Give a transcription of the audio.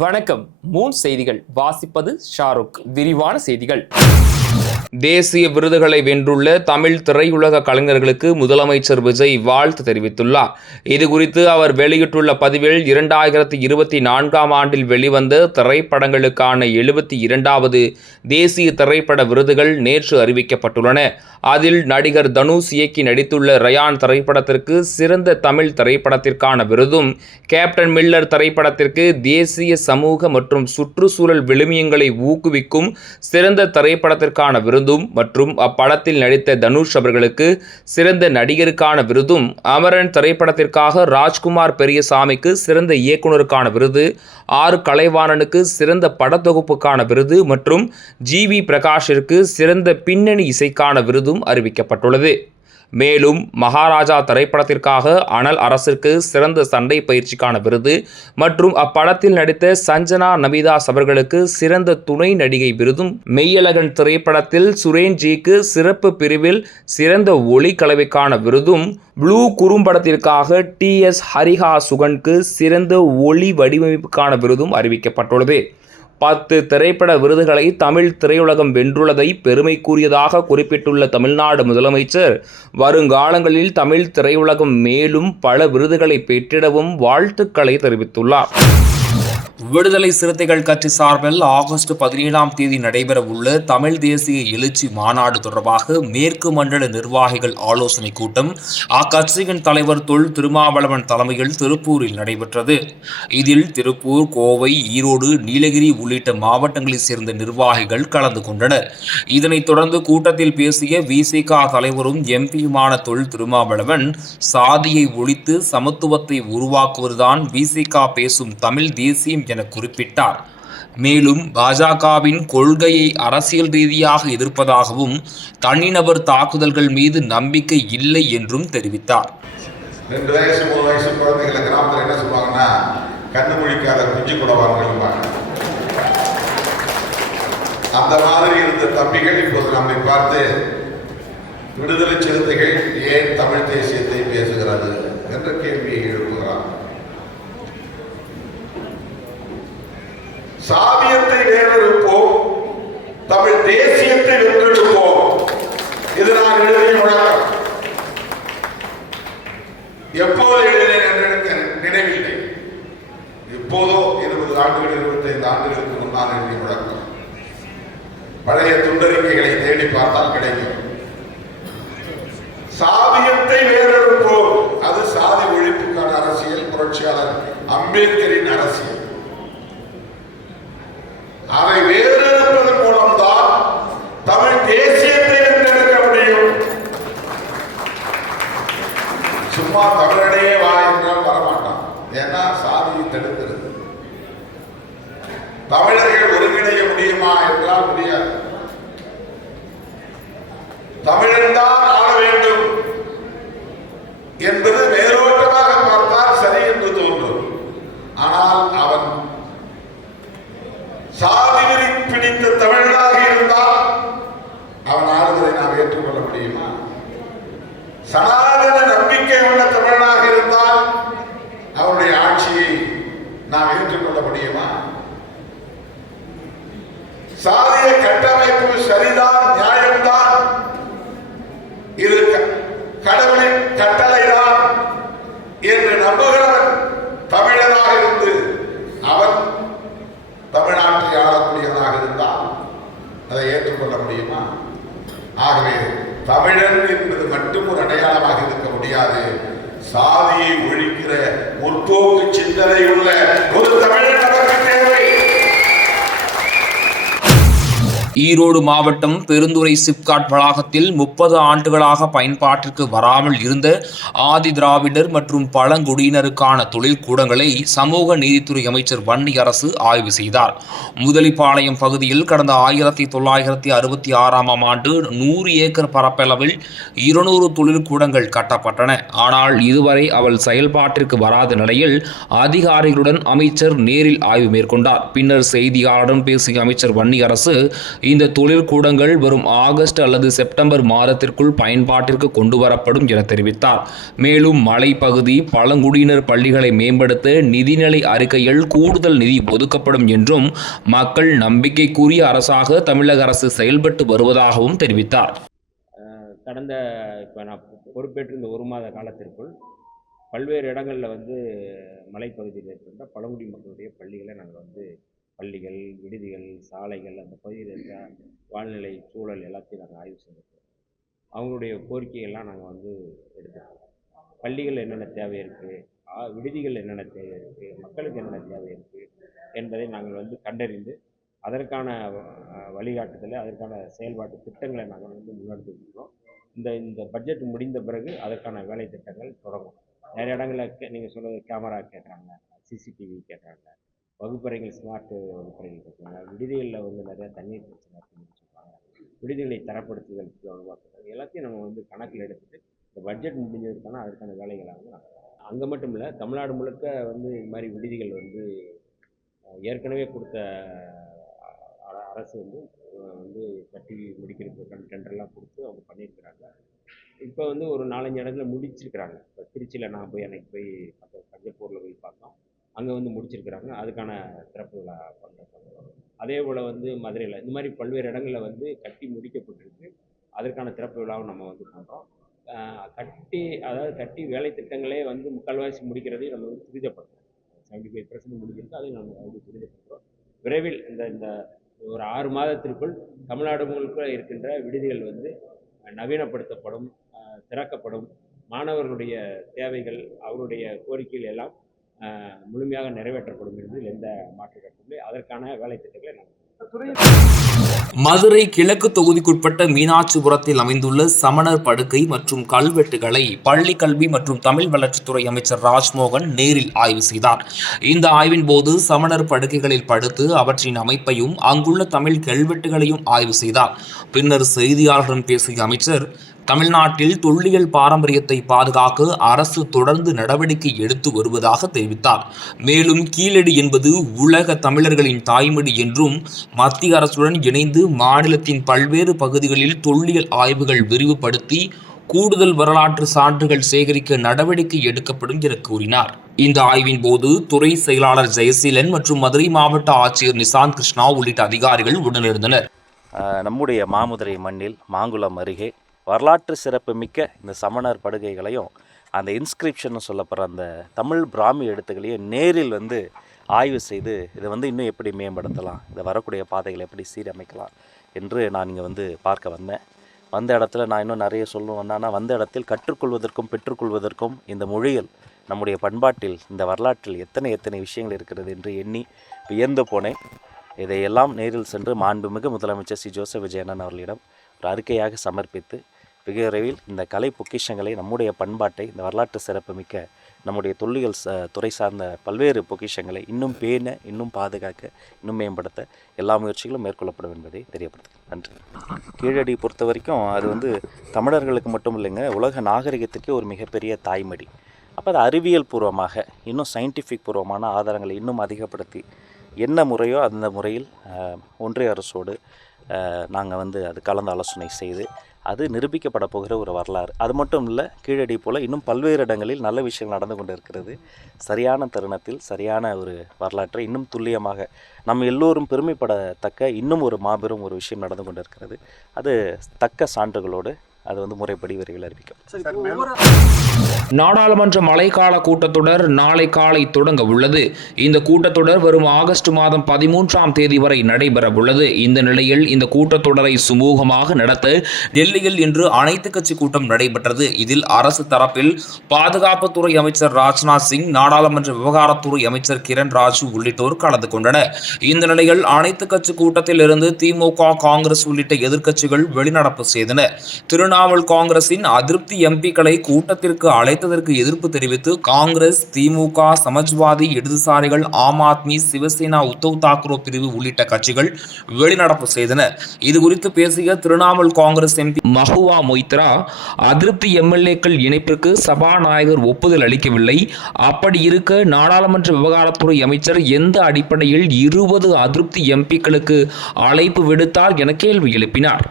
வணக்கம். மூன் செய்திகள் வாசிப்பது ஷாருக். விரிவான செய்திகள். தேசிய விருதுகளை வென்றுள்ள தமிழ் திரையுலக கலைஞர்களுக்கு முதலமைச்சர் விஜய் வாழ்த்து தெரிவித்துள்ளார். இதுகுறித்து அவர் வெளியிட்டுள்ள பதிவில் 2024ஆம் ஆண்டில் வெளிவந்த திரைப்படங்களுக்கான 72வது தேசிய திரைப்பட விருதுகள் நேற்று அறிவிக்கப்பட்டுள்ளன. அதில் நடிகர் தனுஷ் இயக்கி நடித்துள்ள ரயான் திரைப்படத்திற்கு சிறந்த தமிழ் திரைப்படத்திற்கான விருதும், கேப்டன் மில்லர் திரைப்படத்திற்கு தேசிய சமூக மற்றும் சுற்றுச்சூழல் விழுமியங்களை ஊக்குவிக்கும் சிறந்த திரைப்படத்திற்கான விருதும் மற்றும் அப்படத்தில் நடித்த தனுஷ் அவர்களுக்கு சிறந்த நடிகருக்கான விருதும், அமரன் திரைப்படத்திற்காக ராஜ்குமார் பெரியசாமிக்கு சிறந்த இயக்குனருக்கான விருது, ஆர் கலைவாணனுக்கு சிறந்த படத்தொகுப்புக்கான விருது மற்றும் ஜி.வி. பிரகாஷிற்கு சிறந்த பின்னணி இசைக்கான விருதும் அறிவிக்கப்பட்டுள்ளது. மேலும் மகாராஜா திரைப்படத்திற்காக அனல் அரசிற்கு சிறந்த சண்டை பயிற்சிக்கான விருது மற்றும் அப்படத்தில் நடித்த சஞ்சனா நபிதாஸ் அவர்களுக்கு சிறந்த துணை நடிகை விருதும், மெய்யழகன் திரைப்படத்தில் சுரேன்ஜிக்கு சிறப்பு பிரிவில் சிறந்த ஒளி கலவைக்கான விருதும், ப்ளூ குறும்படத்திற்காக டி.எஸ். ஹரிஹா சுகனுக்கு சிறந்த ஒளி வடிவமைப்புக்கான விருதும் அறிவிக்கப்பட்டுள்ளது. 10 திரைப்பட விருதுகளை தமிழ் திரையுலகம் வென்றுள்ளதை பெருமைக்குரியதாக குறிப்பிட்டுள்ள தமிழ்நாடு முதலமைச்சர், வருங்காலங்களில் தமிழ் திரையுலகம் மேலும் பல விருதுகளை பெற்றிடவும் வாழ்த்துக்களை தெரிவித்துள்ளார். விடுதலை சிறுத்தைகள் கட்சி சார்பில் ஆகஸ்ட் 17ஆம் தேதி நடைபெறவுள்ள தமிழ் தேசிய எழுச்சி மாநாடு தொடர்பாக மேற்கு மண்டல நிர்வாகிகள் ஆலோசனை கூட்டம் அக்கட்சியின் தலைவர் தொல் திருமாவளவன் தலைமையில் திருப்பூரில் நடைபெற்றது. இதில் திருப்பூர், கோவை, ஈரோடு, நீலகிரி உள்ளிட்ட மாவட்டங்களைச் சேர்ந்த நிர்வாகிகள் கலந்து கொண்டனர். இதனைத் தொடர்ந்து கூட்டத்தில் பேசிய விசிக தலைவரும் எம்பியுமான தொல் திருமாவளவன், சாதியை ஒழித்து சமத்துவத்தை உருவாக்குவதுதான் விசிக பேசும் தமிழ் தேசியம் என குறிப்பிட்டார். மேலும் பாஜகவின் கொள்கையை அரசியல் ரீதியாக எதிர்ப்பதாகவும் தனிநபர் தாக்குதல்கள் மீது நம்பிக்கை இல்லை என்றும் தெரிவித்தார். 2 வயசு 3 வயசு குழந்தைகளை கிராமத்தில் என்ன சொல்லுவாங்கன்னா, கண்ணு முழிக்காத குஞ்சு குடவாங்க. அந்த மாதிரி இருந்த தம்பிகள் இப்போது நம்மை பார்த்து விடுதலை சிறுத்தைகள் ஏன் தமிழ் தேசியத்தை பேசுகிறது என்ற கேள்வியை எழுப்புகிறார். சாதியத்தை வேறெடுப்போம், தமிழ் தேசியத்தை வென்றெடுப்போம். இது நான் எழுதிய முழக்கம். எப்போது எழுதினேன் என்று எனக்கு நினைவில்லை. இப்போதோ 20 ஆண்டுகள் 25 ஆண்டுகளுக்கு முன்னால் எழுதிய முழக்கம். பழைய துண்டறிக்கைகளை தேடி பார்த்தால் கிடைக்கும். சாதியத்தை வேறெடுப்போம், அது சாதி ஒழிப்புக்கான அரசியல், புரட்சியாளர் அம்பேத்கரின் அரசியல். அதை வேறெடுப்பதன் மூலம்தான் தமிழ் தேசியத்தை வென்றெடுக்க முடியும். சும்மா தமிழனையே வா என்றால் வரமாட்டான். ஏன்னா சாதியை தடுக்கிறது. தமிழர்கள் ஒருங்கிணைய முடியுமா என்றால் முடியாது. தமிழன் தான் ஆள வேண்டும் என்பது மேலோட்டமாக பார்த்தால் சரி என்று தோன்றும். ஆனால் அவன் சாதிவெறி பிடித்த தமிழனாக இருந்தால் அவன் ஆளுவதை நாம் ஏற்றுக்கொள்ள முடியுமா? சனாதன நம்பிக்கை உள்ள தமிழனாக இருந்தால் அவருடைய ஆட்சியை நாம் ஏற்றுக்கொள்ள முடியுமா? சாதிய கட்டமைப்பு சரிதான், நியாயம்தான், இது கடவுளின் கட்டளைதான் என்று நம்புகிறவன் தமிழனாக இருந்து அவன் தமிழ்நாட்டை ஆளக்கூடியவனாக இருந்தால் அதை ஏற்றுக்கொள்ள முடியுமா? ஆகவே தமிழன் என்பது மட்டும் ஒரு அடையாளமாக இருக்க முடியாது. சாதியை ஒழிக்கிற முற்போக்கு சிந்தனை உள்ள ஒரு தமிழன் நமக்கு தேவை. ஈரோடு மாவட்டம் பெருந்துறை சிப்காட் வளாகத்தில் 30 ஆண்டுகளாக பயன்பாட்டிற்கு வராமல் இருந்த ஆதி திராவிடர் மற்றும் பழங்குடியினருக்கான தொழிற்கூடங்களை சமூக நீதித்துறை அமைச்சர் வன்னியரசு ஆய்வு செய்தார். முதலிப்பாளையம் பகுதியில் கடந்த 1966ஆம் ஆண்டு 100 ஏக்கர் பரப்பளவில் 200 தொழிற்கூடங்கள் கட்டப்பட்டன. ஆனால் இதுவரை அவள் செயல்பாட்டிற்கு வராத நிலையில் அதிகாரிகளுடன் அமைச்சர் நேரில் ஆய்வு மேற்கொண்டார். பின்னர் செய்தியாளரிடம் பேசிய அமைச்சர் வன்னியரசு, இந்த தொழிற்கூடங்கள் வரும் ஆகஸ்ட் அல்லது செப்டம்பர் மாதத்திற்குள் பயன்பாட்டிற்கு கொண்டு வரப்படும் என தெரிவித்தார். மேலும் மலைப்பகுதி பழங்குடியினர் பள்ளிகளை மேம்படுத்த நிதிநிலை அறிக்கையில் கூடுதல் நிதி ஒதுக்கப்படும் என்றும் மக்கள் நம்பிக்கைக்குரிய அரசாக தமிழக அரசு செயல்பட்டு வருவதாகவும் தெரிவித்தார். கடந்த இப்போ நான் பொறுப்பேற்று இந்த 1 மாத காலத்திற்குள் பல்வேறு இடங்களில் மலைப்பகுதியில் இருக்கின்ற பழங்குடி மக்களுடைய பள்ளிகளை நாங்கள் பள்ளிகள், விடுதிகள், சாலைகள், அந்த பகுதியில் இருக்கிற வாழ்நிலை சூழல் எல்லாத்தையும் நாங்கள் ஆய்வு செஞ்சுருக்கோம். அவங்களுடைய கோரிக்கைகள்லாம் நாங்கள் எடுத்துருக்கோம். பள்ளிகள் என்னென்ன தேவை இருக்குது, விடுதிகள் என்னென்ன தேவை இருக்குது, மக்களுக்கு என்னென்ன தேவை இருக்குது என்பதை நாங்கள் கண்டறிந்து அதற்கான வழிகாட்டுதலை, அதற்கான செயல்பாட்டு திட்டங்களை நாங்கள் முன்னெடுத்துருக்கிறோம். இந்த பட்ஜெட் முடிந்த பிறகு அதற்கான வேலை திட்டங்கள் தொடங்கும். நிறைய இடங்களில் நீங்கள் சொல்கிறது கேமரா கேட்குறாங்க, சிசிடிவி கேட்குறாங்க, வகுப்பறைகள் ஸ்மார்ட் வகுப்பறைகள் கேட்குறாங்க, விடுதிகளில் நிறையா தண்ணீர் பிரச்சனை இருக்குன்னு சொல்கிறாங்க, விடுதிகளை தரப்படுத்துதல் உருவாக்குறது எல்லாத்தையும் நம்ம கணக்கில் எடுத்துகிட்டு இந்த பட்ஜெட் முடிஞ்சதுக்கான அதற்கான வேலைகளை அங்கே மட்டும் இல்லை, தமிழ்நாடு முழுக்க இந்த மாதிரி விடுதிகள் ஏற்கனவே கொடுத்த அரசு கட்டி முடிக்கிறதுக்கான டெண்டர்லாம் கொடுத்து அவங்க பண்ணியிருக்கிறாங்க. இப்போ ஒரு 4-5 இடத்துல முடிச்சிருக்கிறாங்க. இப்போ திருச்சியில் நான் அன்னைக்கு போய் பஞ்சப்பூரில் போய் பார்த்தோம், அங்கே முடிச்சிருக்கிறாங்க. அதுக்கான திறப்பு விழா பண்ணுறோம். அதே போல் மதுரையில் இந்த மாதிரி பல்வேறு இடங்களில் கட்டி முடிக்கப்பட்டிருக்கு. அதற்கான திறப்பு விழாவும் நம்ம பண்ணுறோம். கட்டி வேலை திட்டங்களே முக்கால்வாசி முடிக்கிறதையும் நம்ம துரிதப்படுத்துகிறோம். 75% முடிக்கிறது, அதை நம்ம துரிதப்படுத்துகிறோம். விரைவில் இந்த ஒரு 6 மாதத்திற்குள் தமிழ்நாடு முழுக்க இருக்கின்ற விடுதிகள் நவீனப்படுத்தப்படும், திறக்கப்படும். மாணவர்களுடைய தேவைகள், அவருடைய கோரிக்கைகள் எல்லாம் முழுமையாக நிறைவேற்றப்படும் என்பதில் எந்த மாற்று கருத்தும். அதற்கான வேலை திட்டங்களை நாங்கள் மதுரை கிழக்கு தொகுதிக்குட்பட்ட மீனாட்சிபுரத்தில் அமைந்துள்ள சமணர் படுக்கை மற்றும் கல்வெட்டுகளை பள்ளி கல்வி மற்றும் தமிழ் வளர்ச்சித்துறை அமைச்சர் ராஜ்மோகன் நேரில் ஆய்வு செய்தார். இந்த ஆய்வின் போது சமணர் படுக்கைகளில் படுத்து அவற்றின் அமைப்பையும் அங்குள்ள தமிழ் கல்வெட்டுகளையும் ஆய்வு செய்தார். பின்னர் செய்தியாளர்களிடம் பேசிய அமைச்சர், தமிழ்நாட்டில் தொல்லியல் பாரம்பரியத்தை பாதுகாக்க அரசு தொடர்ந்து நடவடிக்கை எடுத்து வருவதாக தெரிவித்தார். மேலும் கீழடி என்பது உலக தமிழர்களின் தாய்மொழி என்றும் மத்திய அரசுடன் இணைந்து மாநிலத்தின் பல்வேறு பகுதிகளில் தொல்லியல் ஆய்வுகள் விரிவுபடுத்தி கூடுதல் வரலாற்று சான்றுகள் சேகரிக்க நடவடிக்கை எடுக்கப்படும் என கூறினார். இந்த ஆய்வின் போது துறை செயலாளர் ஜெயசீலன் மற்றும் மதுரை மாவட்ட ஆட்சியர் நிசாந்த் கிருஷ்ணா உள்ளிட்ட அதிகாரிகள் உடனிருந்தனர். நம்முடைய மாமதுரை மண்ணில் மாங்குளம் அருகே வரலாற்று சிறப்பு மிக்க இந்த சமணர் படுகைகளையும் அந்த இன்ஸ்கிரிப்ஷன் சொல்லப்படுற அந்த தமிழ் பிராமி எழுத்துக்களையும் நேரில் ஆய்வு செய்து இதை இன்னும் எப்படி மேம்படுத்தலாம், இதை வரக்கூடிய பாதைகளை எப்படி சீரமைக்கலாம் என்று நான் இங்கே பார்க்க வந்தேன். வந்த இடத்துல நான் இன்னும் நிறைய சொல்லுவேன்னா, வந்த இடத்தில் கற்றுக்கொள்வதற்கும் பெற்றுக்கொள்வதற்கும் இந்த மொழியில், நம்முடைய பண்பாட்டில், இந்த வரலாற்றில் எத்தனை விஷயங்கள் இருக்கிறது என்று எண்ணி வியந்து போனேன். இதையெல்லாம் நேரில் சென்று மாண்புமிகு முதலமைச்சர் சி ஜோசப் விஜயன் அவர்களிடம் ஒரு அறிக்கையாக சமர்ப்பித்து வெகு விரைவில் இந்த கலை பொக்கிஷங்களை, நம்முடைய பண்பாட்டை, இந்த வரலாற்று சிறப்பு மிக்க நம்முடைய தொல்லியல் துறை சார்ந்த பல்வேறு பொக்கிஷங்களை இன்னும் பேண, இன்னும் பாதுகாக்க, இன்னும் மேம்படுத்த எல்லா முயற்சிகளும் மேற்கொள்ளப்படும் என்பதை தெரியப்படுத்துகிறேன். நன்றி. கீழடி பொறுத்த வரைக்கும் அது தமிழர்களுக்கு மட்டும் இல்லைங்க, உலக நாகரிகத்துக்கே ஒரு மிகப்பெரிய தாய்மடி. அப்போ அது அறிவியல் பூர்வமாக, இன்னும் சயின்டிஃபிக் பூர்வமான ஆதாரங்களை இன்னும் அதிகப்படுத்தி என்ன முறையோ அந்த முறையில் ஒன்றிய அரசோடு நாங்கள் அது கலந்து ஆலோசனை செய்து அது நிரூபிக்கப்பட போகிற ஒரு வரலாறு. அது மட்டும் இல்லை, கீழடி போல் இன்னும் பல்வேறு இடங்களில் நல்ல விஷயங்கள் நடந்து கொண்டு இருக்கிறது. சரியான தருணத்தில் சரியான ஒரு வரலாற்றை இன்னும் துல்லியமாக நம்ம எல்லோரும் பெருமைப்படத்தக்க இன்னும் ஒரு மாபெரும் ஒரு விஷயம் நடந்து கொண்டு இருக்கிறது. அது தக்க சான்றுகளோடு அது முறைப்படி விரைவில் அறிவிக்கும். நாடாளுமன்ற மழைக்கால கூட்டத்தொடர் நாளை காலை தொடங்க உள்ளது. இந்த கூட்டத்தொடர் வரும் ஆகஸ்ட் மாதம் 13ஆம் தேதி வரை நடைபெற உள்ளது. இந்த நிலையில் இந்த கூட்டத்தொடரை சுமூகமாக நடத்த டெல்லியில் இன்று அனைத்து கட்சி கூட்டம் நடைபெற்றது. இதில் அரசு தரப்பில் பாதுகாப்புத்துறை அமைச்சர் ராஜ்நாத் சிங், நாடாளுமன்ற விவகாரத்துறை அமைச்சர் கிரண் ராஜு உள்ளிட்டோர் கலந்து கொண்டனர். இந்த நிலையில் அனைத்து கட்சி கூட்டத்தில் இருந்து திமுக, காங்கிரஸ் உள்ளிட்ட எதிர்க்கட்சிகள் வெளிநடப்பு செய்தனர். திரிணாமுல் திரிணாமுல் காங்கிரசின் அதிருப்தி எம்பிக்களை கூட்டத்திற்கு அழைத்ததற்கு எதிர்ப்பு தெரிவித்து காங்கிரஸ், திமுக, சமாஜ்வாதி, இடதுசாரிகள், ஆம் ஆத்மி, சிவசேனா, உத்தவ் தாக்கரே பிரிவு உள்ளிட்ட கட்சிகள் வெளிநடப்பு செய்தன. இதுகுறித்து பேசிய திரிணாமுல் காங்கிரஸ் எம்பி மஹுவா மொய்த்ரா, அதிருப்தி எம்எல்ஏக்கள் இணைப்பிற்கு சபாநாயகர் ஒப்புதல் அளிக்கவில்லை. அப்படி இருக்க நாடாளுமன்ற விவகாரத்துறை அமைச்சர் எந்த அடிப்படையில் 20 அதிருப்தி எம்பிக்களுக்கு அழைப்பு விடுத்தார் என கேள்வி எழுப்பினார்.